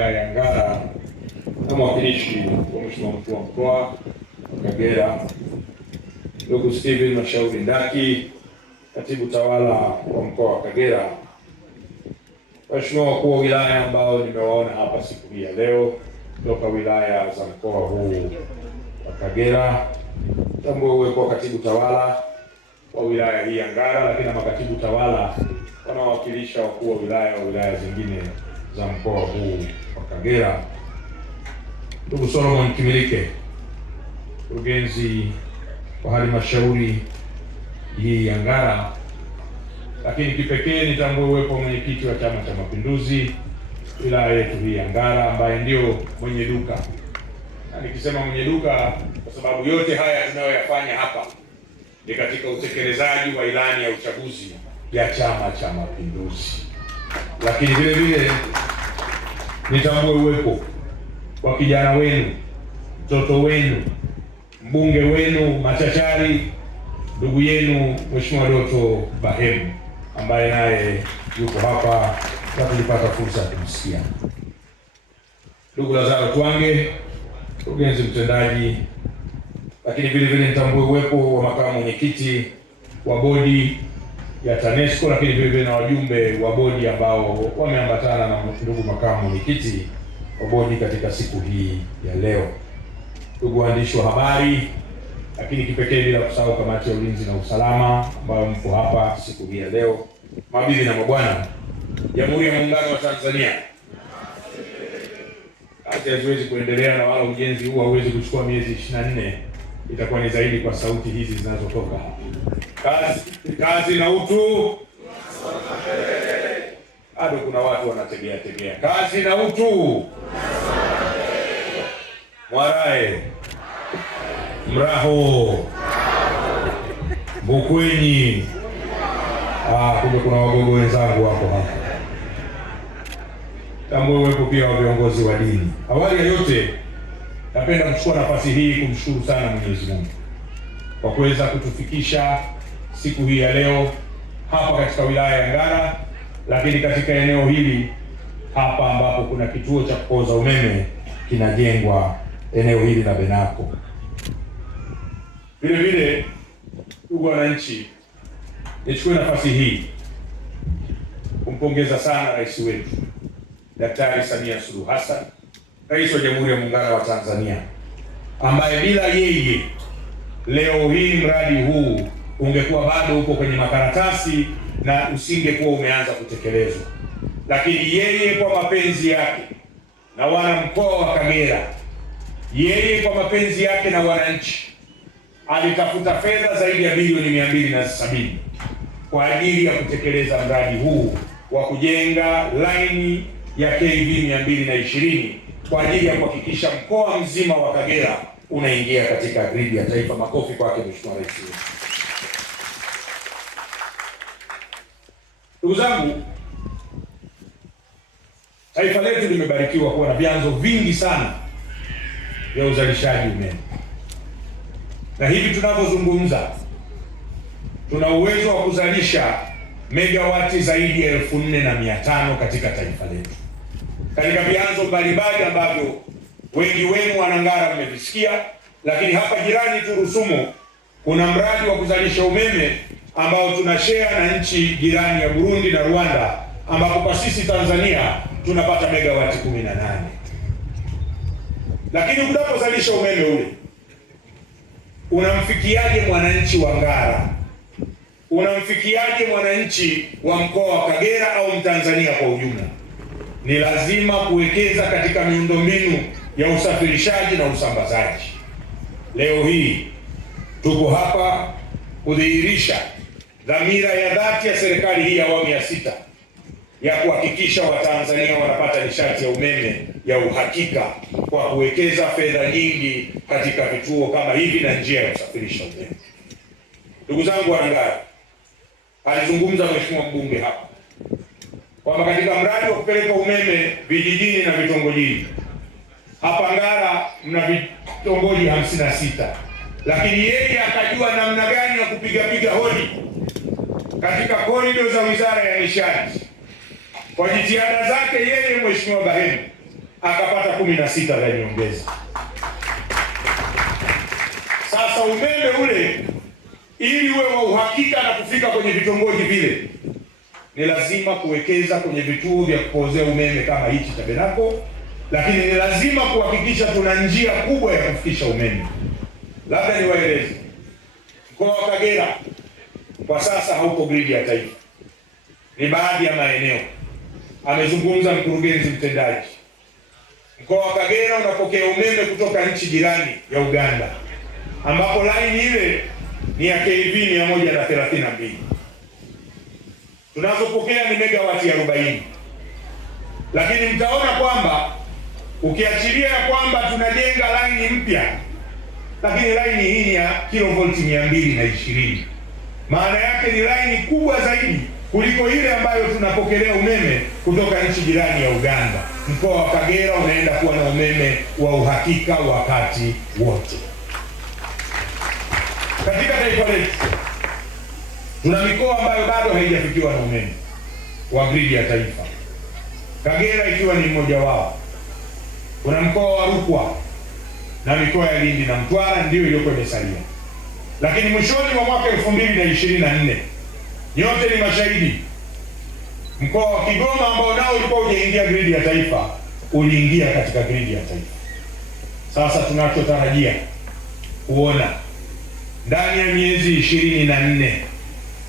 ya Ngara na mwakilishi wa Mheshimiwa Mkuu wa Mkoa wa Kagera ndugu Steven Mashauri Ndaki, Katibu Tawala wa Mkoa wa Kagera, Waheshimiwa wakuu wa wilaya ambao nimewaona hapa siku hii ya leo kutoka wilaya za mkoa huu wa Kagera, tambue uwepo wa Katibu Tawala wa wilaya hii ya Ngara, lakini na makatibu tawala wanaowakilisha wakuu wa wilaya zingine za mkoa huu wa Kagera, ndugu Solomon Kimilike, mkurugenzi wa halmashauri hii ya Ngara, lakini kipekee nitambue uwepo wa mwenyekiti wa Chama cha Mapinduzi wilaya yetu hii ya Ngara ambaye ndio mwenye duka. Na nikisema mwenye duka kwa sababu yote haya tunayoyafanya hapa ni katika utekelezaji wa ilani ya uchaguzi ya Chama cha Mapinduzi. Lakini vile vile nitambue uwepo wa kijana wenu, mtoto wenu, mbunge wenu machachari, ndugu yenu Mheshimiwa Doto Bahemu ambaye naye yuko hapa na tulipata fursa ya kumsikia. Ndugu Lazaro Twange, mkurugenzi mtendaji, lakini vile vile nitambue uwepo wa makamu mwenyekiti wa bodi ya TANESCO, lakini vile vile na wajumbe wa bodi ambao wameambatana na ndugu makamu mwenyekiti wa bodi katika siku hii ya leo. Ndugu waandishi wa habari, lakini kipekee bila kusahau kamati ya ulinzi na usalama ambao mpo hapa siku hii ya leo, mabibi na mabwana, Jamhuri ya Muungano wa Tanzania. Kazi haziwezi kuendelea na wala ujenzi huu hauwezi kuchukua miezi 24, itakuwa ni zaidi kwa sauti hizi zinazotoka hapa. Kazi na utu. Bado kuna watu wanategea. Kazi na utu. Mwarae, Mraho, Mbukwenyi. Kumbe kuna wagogo wenzangu wako hapa. Tambue uwepo pia wa viongozi wa dini. Awali ya yote, napenda kuchukua nafasi hii kumshukuru sana Mwenyezi Mungu kwa kuweza kutufikisha siku hii ya leo hapa katika wilaya ya Ngara, lakini katika eneo hili hapa ambapo kuna kituo cha kupoza umeme kinajengwa eneo hili la Benako. Vile vile, ndugu wananchi, nichukue nafasi hii kumpongeza sana rais wetu Daktari Samia Suluhu Hassan, Rais wa Jamhuri ya Muungano wa Tanzania, ambaye bila yeye leo hii mradi huu ungekuwa bado uko kwenye makaratasi na usingekuwa umeanza kutekelezwa. Lakini yeye kwa mapenzi yake na wana mkoa wa Kagera, yeye kwa mapenzi yake na wananchi, alitafuta fedha zaidi ya bilioni 270 kwa ajili ya kutekeleza mradi huu wa kujenga laini ya KV 220 kwa ajili ya kuhakikisha mkoa mzima wa Kagera unaingia katika gridi ya taifa. Makofi kwake Mheshimiwa Rais. Ndugu zangu, taifa letu limebarikiwa kuwa na vyanzo vingi sana vya uzalishaji umeme, na hivi tunavyozungumza tuna uwezo wa kuzalisha megawati zaidi ya 4,500 katika taifa letu, katika vyanzo mbalimbali ambavyo wengi wenu Wanangara mmevisikia. Lakini hapa jirani tu Rusumo kuna mradi wa kuzalisha umeme ambao tunashare na nchi jirani ya Burundi na Rwanda, ambapo kwa sisi Tanzania tunapata megawati 18. Lakini unapozalisha umeme ule unamfikiaje mwananchi wa Ngara? Unamfikiaje mwananchi wa mkoa wa Kagera au Mtanzania kwa ujumla? Ni lazima kuwekeza katika miundombinu ya usafirishaji na usambazaji. Leo hii tuko hapa kudhihirisha dhamira ya dhati ya serikali hii ya awamu ya 6 ya kuhakikisha Watanzania wanapata nishati ya umeme ya uhakika kwa kuwekeza fedha nyingi katika vituo kama hivi na njia ya kusafirisha umeme. Ndugu zangu wa Ngara, alizungumza Mheshimiwa mbunge hapa kwamba katika mradi wa kupeleka umeme vijijini na vitongojini, hapa Ngara mna vitongoji 56, lakini yeye akajua namna gani ya kupiga hodi katika korido za Wizara ya Nishati. Kwa jitihada zake yeye Mheshimiwa Bahemu akapata 16 za nyongeza. Sasa umeme ule ili uwe wa uhakika na kufika kwenye vitongoji vile, ni lazima kuwekeza kwenye vituo vya kupozea umeme kama hichi cha Benako, lakini ni lazima kuhakikisha tuna njia kubwa ya kufikisha umeme. Labda niwaeleze, mkoa wa Kagera kwa sasa haupo gridi ya taifa, ni baadhi ya maeneo. Amezungumza mkurugenzi mtendaji. Mkoa wa Kagera unapokea umeme kutoka nchi jirani ya Uganda, ambapo laini ile ni ya kV 132. Tunazopokea ni megawati 40, lakini mtaona kwamba ukiachilia ya kwamba tunajenga laini mpya, lakini laini hii ni ya kilovolti 220. Maana yake ni laini kubwa zaidi kuliko ile ambayo tunapokelea umeme kutoka nchi jirani ya Uganda. Mkoa wa Kagera unaenda kuwa na umeme wa uhakika wakati wote. Katika taifa letu tuna mikoa ambayo bado haijafikiwa na umeme wa gridi ya taifa, Kagera ikiwa ni mmoja wao. Kuna mkoa wa Rukwa na mikoa ya Lindi na Mtwara ndio iliyokuwa imesalia. Lakini mwishoni mwa mwaka 2024, nyote ni mashahidi, mkoa wa Kigoma ambao nao ulikuwa hujaingia gridi ya taifa uliingia katika gridi ya taifa. Sasa tunachotarajia kuona ndani ya miezi 24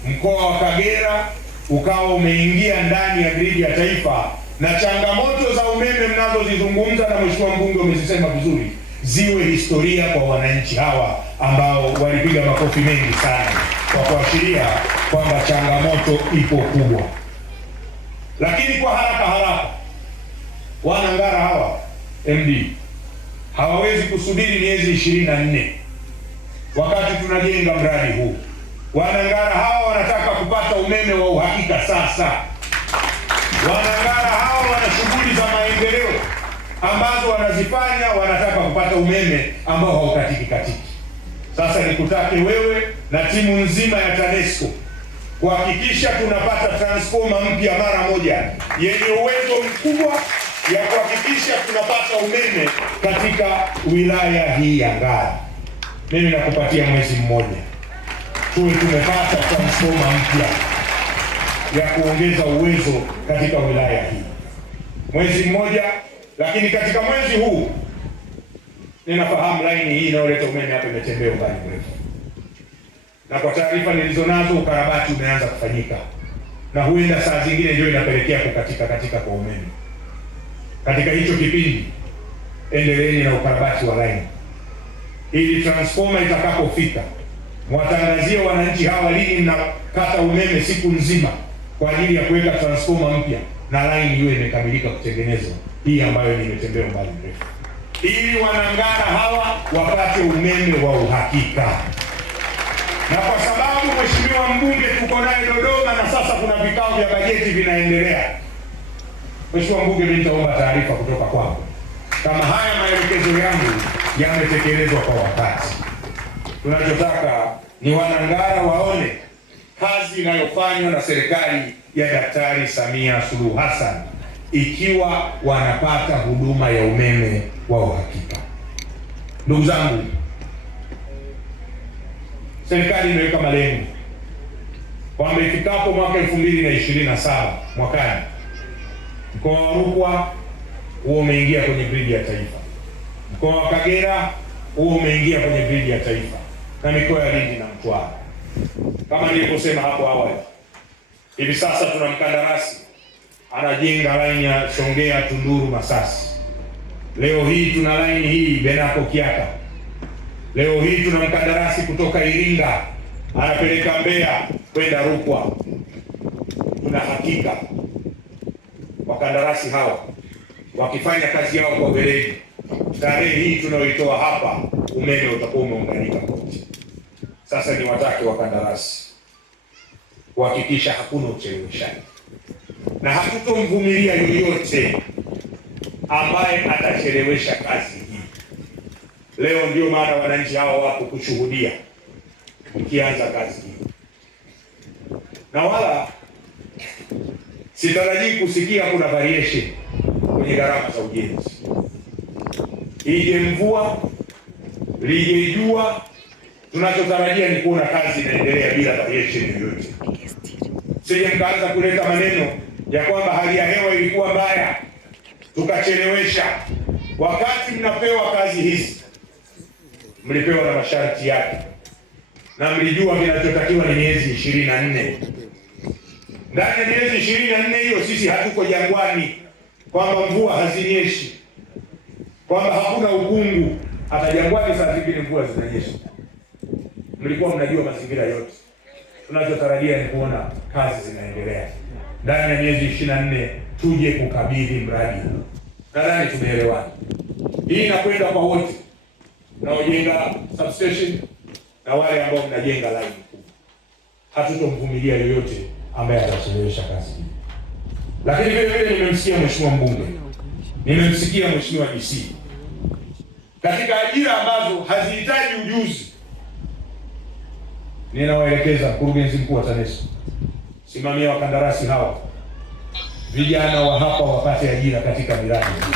mkoa wa Kagera ukawa umeingia ndani ya gridi ya taifa, na changamoto za umeme mnazozizungumza na mheshimiwa mbunge umezisema vizuri, ziwe historia kwa wananchi hawa ambao walipiga makofi mengi sana kwa kuashiria kwamba changamoto ipo kubwa. Lakini kwa haraka Wanangara hawa MD hawawezi kusubiri miezi 24 wakati tunajenga mradi huu. Wanangara hawa wanataka kupata umeme wa uhakika sasa. Wanangara hawa wana shughuli za maendeleo ambazo wanazifanya, wanataka kupata umeme ambao haukatiki katiki. Sasa nikutake wewe na timu nzima ya TANESCO kuhakikisha tunapata transformer mpya mara moja yenye uwezo mkubwa ya kuhakikisha tunapata umeme katika wilaya hii ya Ngara. Mimi nakupatia mwezi mmoja tuwe tumepata transformer mpya ya kuongeza uwezo katika wilaya hii, mwezi mmoja. Lakini katika mwezi huu ninafahamu laini hii inayoleta umeme hapa imetembea umbali mrefu, na kwa taarifa nilizonazo ukarabati umeanza kufanyika, na huenda saa zingine ndio inapelekea katika kwa umeme. Katika hicho kipindi endeleeni na ukarabati wa laini ili transformer itakapofika mwatangazie wananchi hawa lini mnakata umeme siku nzima kwa ajili ya kuweka transformer mpya na laini hiyo imekamilika kutengenezwa, hii ambayo nimetembea umbali mrefu, ili Wanangara hawa wapate umeme wa uhakika. Na kwa sababu mheshimiwa mbunge tuko naye Dodoma na sasa kuna vikao vya bajeti vinaendelea, mheshimiwa mbunge, mimi nitaomba taarifa kutoka kwako kama haya maelekezo yangu yametekelezwa kwa wakati. Tunachotaka ni Wanangara waone kazi inayofanywa na serikali ya Daktari Samia Suluhu Hassan ikiwa wanapata huduma ya umeme wa uhakika. Ndugu zangu, serikali imeweka malengo kwamba ifikapo mwaka 2027 mwakani, mkoa wa Rukwa huo umeingia kwenye gridi ya taifa, mkoa wa Kagera huo umeingia kwenye gridi ya taifa, na mikoa ya Lindi na Mtwara. Kama nilivyosema hapo awali, hivi sasa tuna mkandarasi anajenga laini ya Songea Tunduru Masasi. Leo hii tuna laini hii Benako Kiaka. Leo hii tuna mkandarasi kutoka Iringa anapeleka Mbeya kwenda Rukwa. Tuna hakika wakandarasi hawa wakifanya kazi yao kwa weledi, tarehe hii tunayoitoa hapa umeme utakuwa umeunganika kote. Sasa ni watake wakandarasi kuhakikisha hakuna ucheleweshaji, na hatutomvumilia yoyote ambaye atachelewesha kazi hii. Leo ndio maana wananchi hawa wapo kushuhudia ukianza kazi hii, na wala sitarajii kusikia kuna variation kwenye kwenye gharama za ujenzi. Ije mvua, lije jua, tunachotarajia ni kuona kazi inaendelea bila variation yoyote. Sije mkaanza kuleta maneno ya kwamba hali ya hewa ilikuwa mbaya tukachelewesha. Wakati mnapewa kazi hizi mlipewa na masharti yake, na mlijua kinachotakiwa ni miezi 24. Ndani ya miezi 24 hiyo sisi hatuko jangwani, kwamba mvua hazinyeshi, kwamba hakuna ukungu. Hata jangwani saa zingine mvua zinanyesha. Mlikuwa mnajua mazingira yote. Tunachotarajia ni kuona kazi zinaendelea. Ndani ya miezi 24 tuje kukabidhi mradi. Nadhani tumeelewana. Hii inakwenda kwa wote mnaojenga substation na wale ambao mnajenga line kubwa. Hatutomvumilia yoyote ambaye atachelewesha kazi hii. Lakini vile vile nimemsikia mheshimiwa mbunge, nimemsikia mheshimiwa DC, katika ajira ambazo hazihitaji ujuzi, ninawaelekeza mkurugenzi mkuu wa TANESCO, simamia wakandarasi hawa, vijana wa hapa wapate ajira katika miradi hii.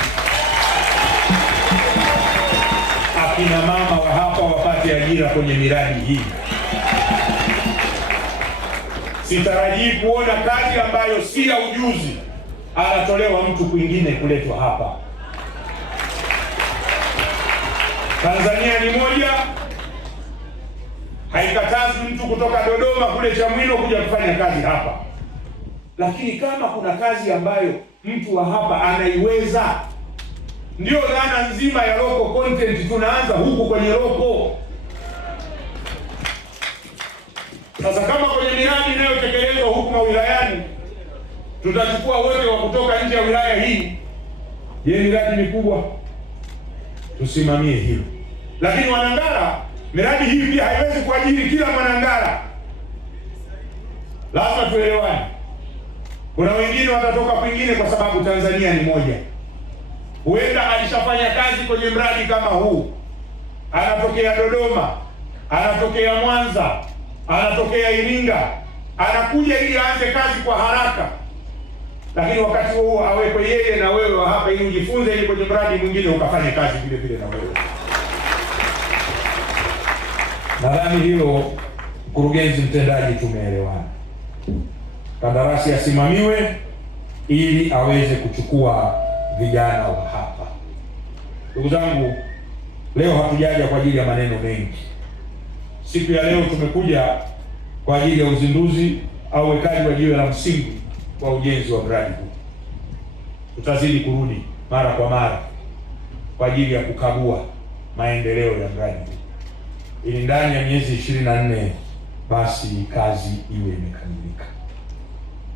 Akina mama wa hapa wapate ajira kwenye miradi hii. Sitarajii kuona kazi ambayo si ya ujuzi anatolewa mtu kwingine kuletwa hapa. Tanzania ni moja, haikatazi mtu kutoka Dodoma kule Chamwino kuja kufanya kazi hapa. Lakini kama kuna kazi ambayo mtu wa hapa anaiweza, ndio dhana nzima ya local content, tunaanza huku kwenye local. Sasa kama kwenye miradi inayotekelezwa huku mawilayani tutachukua wote wa kutoka nje ya wilaya hii, je, miradi mikubwa? Tusimamie hilo. Lakini Wanangara, miradi hii pia haiwezi kuajiri kila Mwanangara. Lazima tuelewane. Kuna wengine watatoka kwingine kwa sababu Tanzania ni moja. Huenda alishafanya kazi kwenye mradi kama huu, anatokea Dodoma, anatokea Mwanza, anatokea Iringa, anakuja ili aanze kazi kwa haraka. Lakini wakati huo awekwe yeye na wewe wa hapa ili ujifunze, ili kwenye mradi mwingine ukafanye kazi vile vile na wewe. Nadhani hilo mkurugenzi mtendaji tumeelewana. Kandarasi asimamiwe ili aweze kuchukua vijana wa hapa. Ndugu zangu, leo hatujaja kwa ajili ya maneno mengi. Siku ya leo tumekuja kwa ajili ya uzinduzi au wekaji wa jiwe la msingi kwa ujenzi wa mradi huu. Tutazidi kurudi mara kwa mara kwa ajili ya kukagua maendeleo ya mradi huu, ili ndani ya miezi 24 basi kazi iwe imekamilika.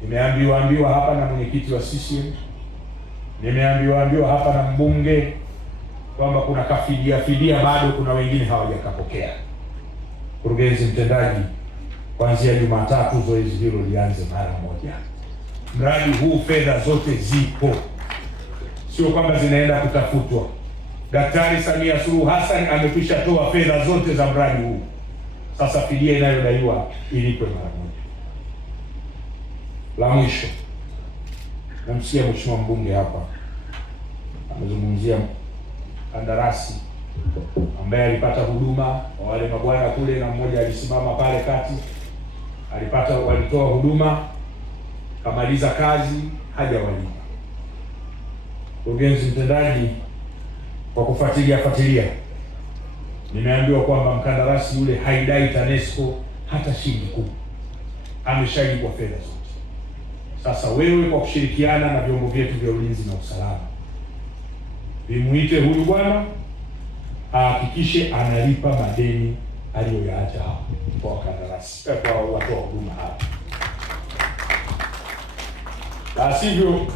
Nimeambiwa hapa na mwenyekiti wa CCM, nimeambiwa hapa na mbunge kwamba kuna kafidia bado kuna wengine hawajakapokea. Mkurugenzi mtendaji, kuanzia Jumatatu zoezi hilo lianze mara moja. Mradi huu fedha zote zipo, sio kwamba zinaenda kutafutwa. Daktari Samia Suluhu Hassan amekwisha toa fedha zote za mradi huu. Sasa fidia inayodaiwa ilipwe mara moja. La mwisho, namsikia mheshimiwa mbunge hapa amezungumzia kandarasi ambaye alipata huduma wa wale mabwana kule, na mmoja alisimama pale kati, walitoa huduma, kamaliza kazi, hajawalipa. Mkurugenzi mtendaji, kwa kufuatilia, nimeambiwa kwamba mkandarasi yule haidai TANESCO hata shilingi 10, ameshalipwa fedha zote. Sasa wewe kwa kushirikiana na vyombo vyetu vya ulinzi na usalama, vimuite huyu bwana ahakikishe analipa madeni aliyoyaacha hapa kwa wakandarasi, kwa watu wa huduma hapa. La sivyo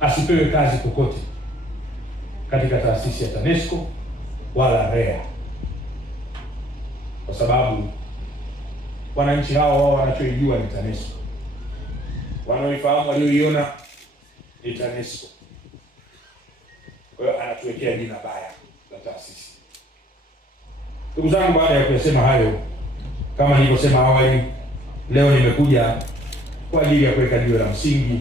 asipewe kazi kokote katika taasisi ya TANESCO wala REA, kwa sababu wananchi hao wao wanachoijua ni TANESCO, wanaoifahamu walioiona ni TANESCO. Kwa hiyo anatuwekea jina baya la taasisi. Ndugu zangu, baada ya kusema hayo, kama nilivyosema awali, leo nimekuja kwa ajili ya kuweka jiwe la msingi